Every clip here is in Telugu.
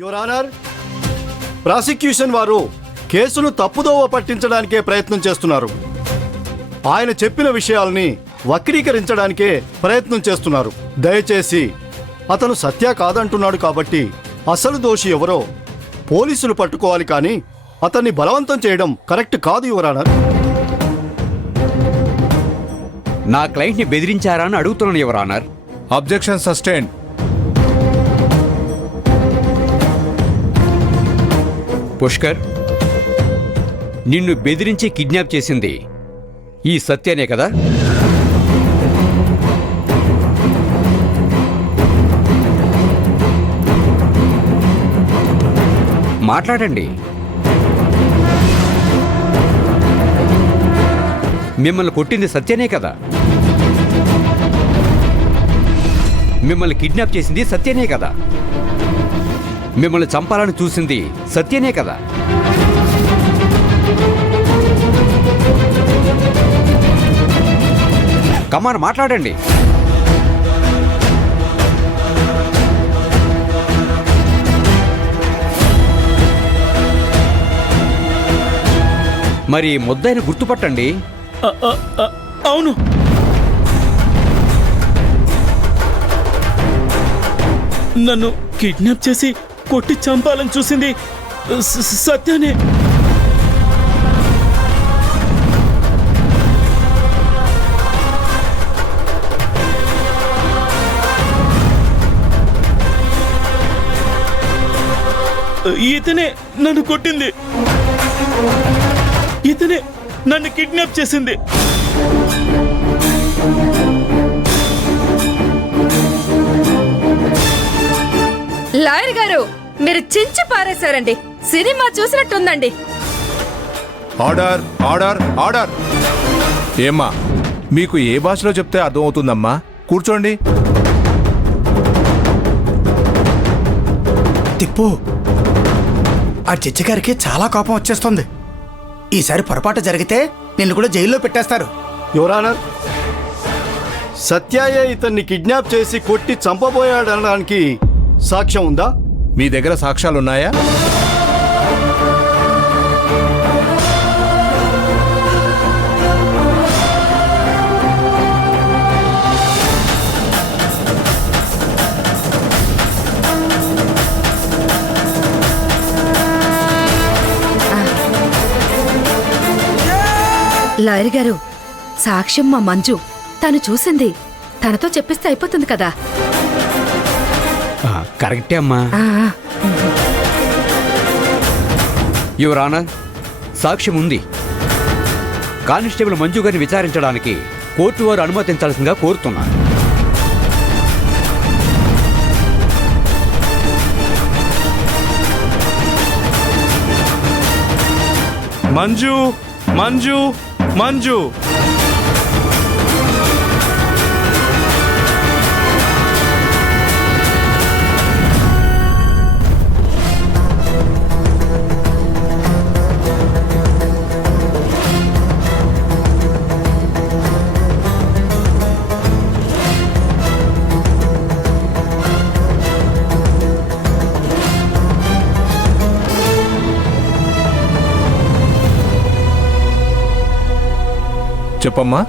యువర్ ఆనర్, ప్రాసిక్యూషన్ వారు కేసును తప్పుదోవ పట్టించడానికే ప్రయత్నం చేస్తున్నారు. ఆయన చెప్పిన విషయాల్ని వక్రీకరించడానికే ప్రయత్నం చేస్తున్నారు. దయచేసి అతను సత్య కాదంటున్నాడు కాబట్టి అసలు దోషి ఎవరో పోలీసులు పట్టుకోవాలి, కానీ అతన్ని బలవంతం చేయడం కరెక్ట్ కాదు యువర్ ఆనర్. నా క్లయింట్ని బెదిరించారా అని అడుగుతున్నాను your honour. Objection sustained. Pushkar, నిన్ను బెదిరించి కిడ్నాప్ చేసింది ఈ సత్యనే కదా? మాట్లాడండి. మిమ్మల్ని కొట్టింది సత్యనే కదా? మిమ్మల్ని కిడ్నాప్ చేసింది సత్యనే కదా? మిమ్మల్ని చంపాలని చూసింది సత్యనే కదా? కమాన్ మాట్లాడండి. మరి ముద్దాయిని గుర్తుపట్టండి. అవును, నన్ను కిడ్నాప్ చేసి కొట్టి చంపాలని చూసింది సత్యానే. ఇతనే నన్ను కొట్టింది, ఇతనే నన్ను కిడ్నాప్ చేసింది. లాయర్ గారు, మీరు చించి పారేశారండి. సినిమా చూసినట్టుందండి. Order, order, order. ఏమ్మా, మీకు ఏ భాషలో చెప్తే అర్థమవుతుందమ్మా? కూర్చోండి. తిప్పు, ఆ జడ్జి గారికి చాలా కోపం వచ్చేస్తుంది. ఈసారి పొరపాటు జరిగితే నిన్ను కూడా జైల్లో పెట్టేస్తారు. యువర్ ఆనర్, సత్యాయే ఇతన్ని కిడ్నాప్ చేసి కొట్టి చంపబోయాడనడానికి సాక్ష్యం ఉందా? మీ దగ్గర సాక్ష్యాలున్నాయా? లాయర్ గారు, సాక్ష్యం మా మంజు. తను చూసింది. తనతో చెప్పిస్తే అయిపోతుంది కదా. కరెక్టే అమ్మా. యువర్ ఆనర్, సాక్ష్యం ఉంది. కానిస్టేబుల్ మంజు గారిని విచారించడానికి కోర్టు వారు అనుమతించాల్సిందిగా కోరుతున్నారు. మంజు, మంజు, మంజు. చెప్పమ్మా.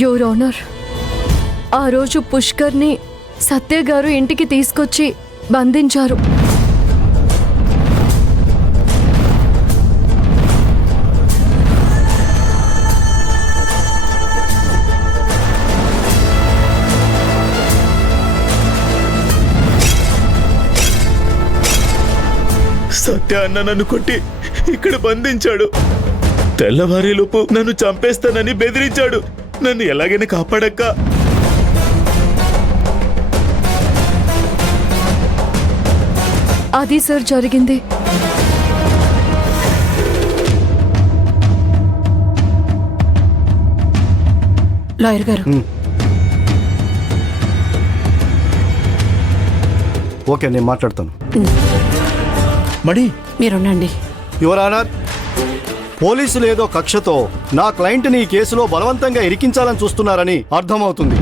యువర్ ఆనర్, ఆ రోజు పుష్కర్ని సత్య గారు ఇంటికి తీసుకొచ్చి బంధించారు. సత్య అన్న నన్ను కొట్టి ఇక్కడ బంధించాడు. తెల్లవారేలోపు నన్ను చంపేస్తానని బెదిరించాడు. నన్ను ఎలాగైనా కాపాడక్క. అది సార్ జరిగింది. లాయర్ గారు, ఓకే, నేను మాట్లాడతాను. మడి మీరుండండి. యువర్ ఆనర్, పోలీసులు ఏదో కక్షతో నా క్లయింట్ని ఈ కేసులో బలవంతంగా ఇరికించాలని చూస్తున్నారని అర్థమవుతుంది.